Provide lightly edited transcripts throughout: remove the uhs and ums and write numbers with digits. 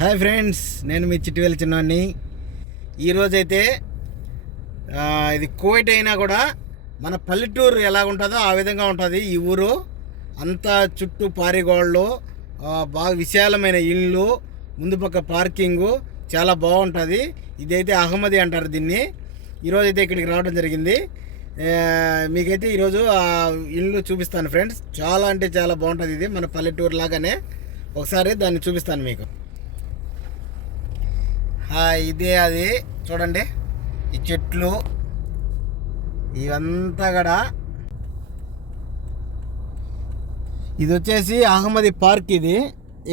Hi friends, నేను మీ చిట్టివేలు చిన్నాన్ని. ఈరోజైతే ఇది కువైట్ అయినా కూడా మన పల్లెటూరు ఎలా ఉంటుందో ఆ విధంగా ఉంటుంది ఈ ఊరు. అంతా చుట్టూ పారిగోళ్ళు, బాగా విశాలమైన ఇళ్ళు, ముందు పక్క పార్కింగు చాలా బాగుంటుంది. ఇదైతే అహ్మది అంటారు దీన్ని. ఈరోజైతే ఇక్కడికి రావడం జరిగింది. మీకైతే ఈరోజు ఆ ఇల్లు చూపిస్తాను ఫ్రెండ్స్. చాలా అంటే చాలా బాగుంటుంది. ఇది మన పల్లెటూరు లాగానే. ఒకసారి దాన్ని చూపిస్తాను మీకు. ఇదే అది చూడండి, ఈ చెట్లు ఇవంతా కూడా. ఇది వచ్చేసి అహ్మది పార్క్. ఇది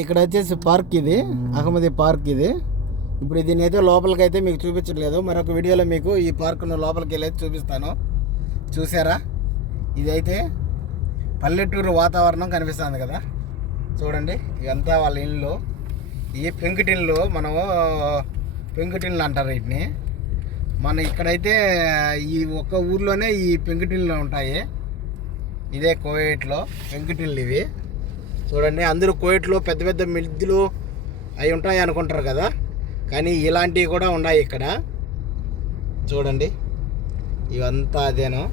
ఇక్కడ వచ్చేసి పార్క్, ఇది అహ్మది పార్క్. ఇది ఇప్పుడు దీన్ని అయితే లోపలికి అయితే మీకు చూపించట్లేదు. మరొక వీడియోలో మీకు ఈ పార్కును లోపలికి వెళ్ళి చూపిస్తాను. చూసారా, ఇదైతే పల్లెటూరు వాతావరణం కనిపిస్తుంది కదా. చూడండి, ఇదంతా వాళ్ళ ఇల్లు. ఈ పెంకుటిల్లు, మనము పెంకుటిల్లు అంటారు వీటిని. మన ఇక్కడైతే ఈ ఒక్క ఊర్లోనే ఈ పెంకుటిల్లు ఉంటాయి. ఇదే కువైట్లో పెంకుటిల్లు ఇవి. చూడండి, అందరూ కువైట్లో పెద్ద పెద్ద మిద్దులు అవి ఉంటాయి అనుకుంటారు కదా, కానీ ఇలాంటివి కూడా ఉన్నాయి ఇక్కడ. చూడండి, ఇవంతా అదేను.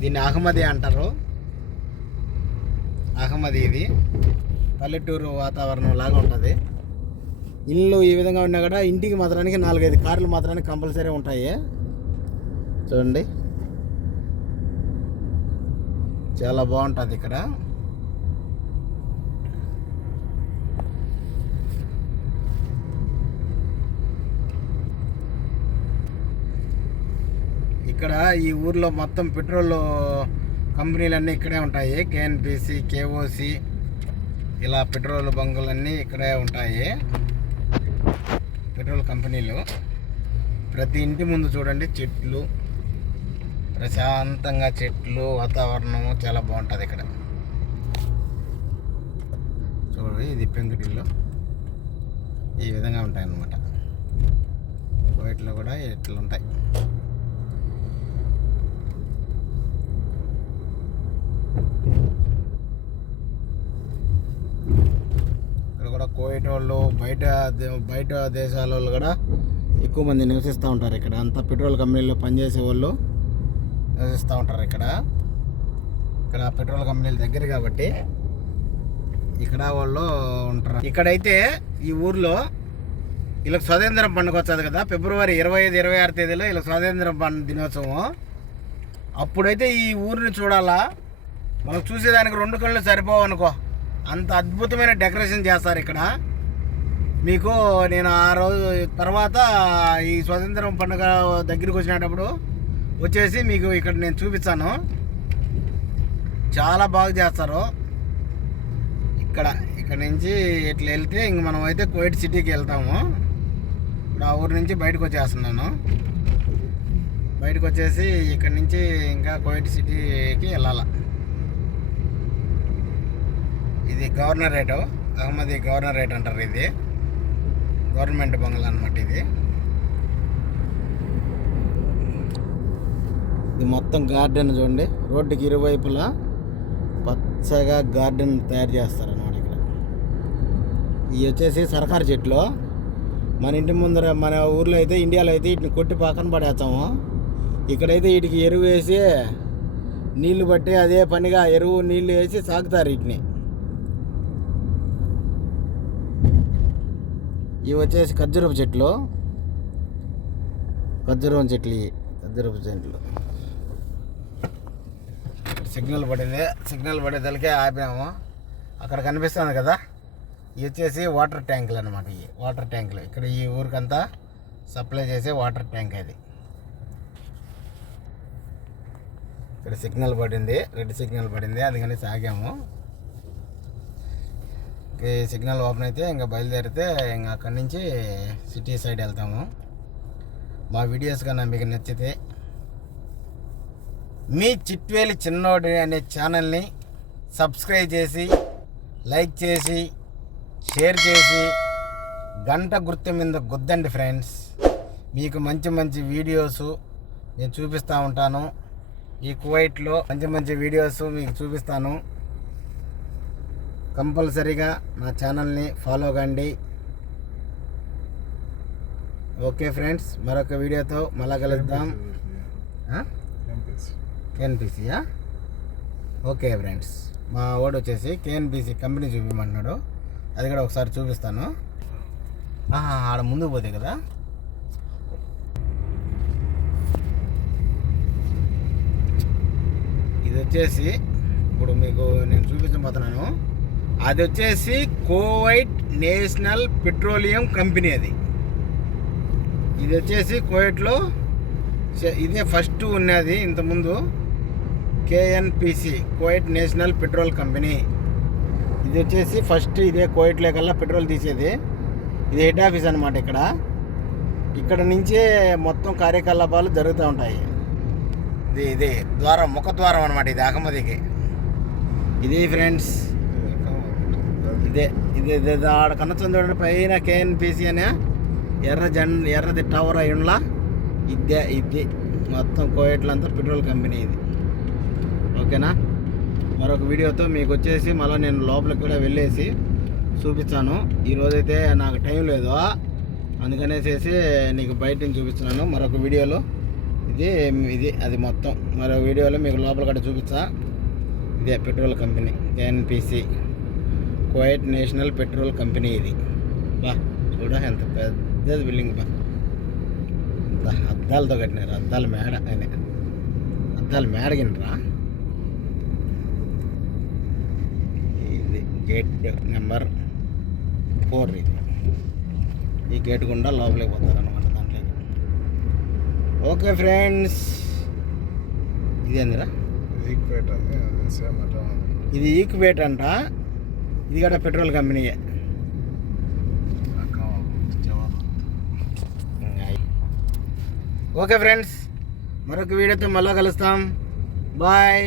దీన్ని అహ్మది అంటారు. అహ్మది ఇది పల్లెటూరు వాతావరణం లాగా ఉంటుంది. ఇల్లు ఈ విధంగా ఉన్నా కూడా ఇంటికి మాత్రానికి 4-5 కార్లు మాత్రానికి కంపల్సరీ ఉంటాయి. చూడండి, చాలా బాగుంటుంది ఇక్కడ. ఇక్కడ ఈ ఊర్లో మొత్తం పెట్రోల్ కంపెనీలన్నీ ఇక్కడే ఉంటాయి. కేఎన్పిసి, కేఓసి, ఇలా పెట్రోల్ బంకులన్నీ ఇక్కడే ఉంటాయి. పెట్రోల్ కంపెనీలు. ప్రతి ఇంటి ముందు చూడండి చెట్లు, ప్రశాంతంగా చెట్లు, వాతావరణము చాలా బాగుంటుంది ఇక్కడ. చూడండి, ఇది పెంకుటిల్లు ఈ విధంగా ఉంటాయి అన్నమాట. కువైట్లో కూడా ఇట్లా ఉంటాయి. కువైట్ వాళ్ళు, బయట దేశాల వాళ్ళు కూడా ఎక్కువ మంది నివసిస్తూ ఉంటారు ఇక్కడ. అంతా పెట్రోల్ కంపెనీలో పనిచేసే వాళ్ళు నివసిస్తూ ఉంటారు ఇక్కడ. పెట్రోల్ కంపెనీల దగ్గర కాబట్టి ఇక్కడ వాళ్ళు ఉంటారు. ఇక్కడైతే ఈ ఊర్లో వీళ్ళకి స్వాతంత్రం పండుగ వచ్చేది కదా, ఫిబ్రవరి 25-26 తేదీలో వీళ్ళకి స్వాతంత్రం దినోత్సవం. అప్పుడైతే ఈ ఊరిని చూడాలా, మనకు చూసేదానికి 2 కళ్ళు సరిపోవు అనుకో, అంత అద్భుతమైన డెకరేషన్ చేస్తారు ఇక్కడ. మీకు నేను ఆ రోజు తర్వాత ఈ స్వాతంత్రం పండుగ దగ్గరికి వచ్చినప్పుడు వచ్చేసి మీకు ఇక్కడ నేను చూపిస్తాను. చాలా బాగా చేస్తారు ఇక్కడ నుంచి ఇట్లా వెళ్తే ఇంక మనం అయితే కువైట్ సిటీకి వెళ్తాము. ఇప్పుడు ఆ ఊరి నుంచి బయటకు వచ్చేస్తున్నాను. బయటకు వచ్చేసి ఇక్కడ నుంచి ఇంకా కువైట్ సిటీకి వెళ్ళాలి. ఇది గవర్నరేట్, అహ్మది గవర్నరేట్ అంటారు. ఇది గవర్నమెంట్ బంగ్లా అన్నమాట. ఇది మొత్తం గార్డెన్ చూడండి. రోడ్డుకి ఇరువైపులా పచ్చగా గార్డెన్ తయారు చేస్తారు అన్నమాట ఇక్కడ. ఇవి వచ్చేసి సర్కారు చెట్లు. మన ఇంటి ముందర, మన ఊర్లో అయితే, ఇండియాలో అయితే వీటిని కొట్టి పక్కన పడేస్తాము. ఇక్కడైతే వీటికి ఎరువు వేసి నీళ్లు బట్టి అదే పనిగా ఎరువు నీళ్లు వేసి సాగుతారు వీటిని. ఇవి వచ్చేసి ఖర్జూరపు చెట్లు. ఖర్జూరం చెట్లు. సిగ్నల్ పడింది. సిగ్నల్ పడేదలకే ఆపాము. అక్కడ కనిపిస్తుంది కదా, ఇవి వచ్చేసి వాటర్ ట్యాంకులు అనమాట. ఇవి వాటర్ ట్యాంకులు ఇక్కడ ఈ ఊరికంతా సప్లై చేసే వాటర్ ట్యాంక్. అది ఇక్కడ సిగ్నల్ పడింది, రెడ్ సిగ్నల్ పడింది, అందుకని సాగాము. సిగ్నల్ ఓపెన్ అయితే ఇంకా బయలుదేరితే ఇంకా అక్కడి నుంచి సిటీ సైడ్ వెళ్తాము. మా వీడియోస్ కన్నా మీకు నచ్చితే మీ చిట్వేలి చిన్నోడి అనే ఛానల్ని సబ్స్క్రైబ్ చేసి, లైక్ చేసి, షేర్ చేసి, గంట గుర్తు మీద గుద్దండి ఫ్రెండ్స్. మీకు మంచి మంచి వీడియోస్ నేను చూపిస్తూ ఉంటాను. ఈ కువైట్లో మంచి మంచి వీడియోస్ మీకు చూపిస్తాను. కంపల్సరీగా నా ఛానల్ని ఫాలో కండి. ఓకే ఫ్రెండ్స్, మరొక వీడియోతో మళ్ళా కలుద్దాం. కేఎన్పిసియా? ఓకే ఫ్రెండ్స్, మా వాడు వచ్చేసి కేఎన్పిసి కంపెనీ చూపించమంటున్నాడు. అది కూడా ఒకసారి చూపిస్తాను. ఆడ ముందుకు పోతే కదా. ఇది వచ్చేసి ఇప్పుడు మీకు నేను చూపించబోతున్నాను. అది వచ్చేసి కువైట్ నేషనల్ పెట్రోలియం కంపెనీ. అది ఇది వచ్చేసి కువైట్లో ఇదే ఫస్ట్ ఉన్నది. ఇంతకుముందు కేఎన్పిసి, కువైట్ నేషనల్ పెట్రోల్ కంపెనీ. ఇది వచ్చేసి ఫస్ట్ ఇదే కువైట్లో కల్లా పెట్రోల్ తీసేది. ఇది హెడ్ ఆఫీస్ అనమాట. ఇక్కడ నుంచే మొత్తం కార్యకలాపాలు జరుగుతూ ఉంటాయి. ఇదే ద్వారం, ముఖద్వారం అనమాట ఇది అహ్మదీకి. ఇది ఫ్రెండ్స్, ఇదే ఆడ కన్నచంద పైన కేఎన్పిసి అనే ఎర్రది టవర్ అయ్యుండ్లా. ఇది మొత్తం కువైట్లో అంతా పెట్రోల్ కంపెనీ ఇది. ఓకేనా? మరొక వీడియోతో మీకు వచ్చేసి మళ్ళీ నేను లోపలికి కూడా వెళ్ళేసి చూపించాను. ఈరోజైతే నాకు టైం లేదు, అందుకనేసేసి నీకు బయట నుంచి చూపిస్తున్నాను. మరొక వీడియోలో ఇది అది మొత్తం మరొక వీడియోలో మీకు లోపల కూడా చూపించా. ఇదే petrol company KNPC, Kuwait national petrol company. ఇది బా చూడ ఎంత పెద్దది బిల్డింగ్ బా. అద్దాలతో కట్టినారు, అద్దాల మేడ. అద్దాల మేడ కిందరా. ఇది గేట్ నెంబర్ 4. ఇది ఈ గేట్ గుండా లోపలికి పోతారన్నమాట దాంట్లోకి. ఓకే ఫ్రెండ్స్, ఇదేందిరా? ఇది ఈక్వేట్ అంట. ఇది కూడా పెట్రోల్ కంపెనీయే. ఓకే ఫ్రెండ్స్, మరొక వీడియోతో మళ్ళీ కలుస్తాం. బాయ్.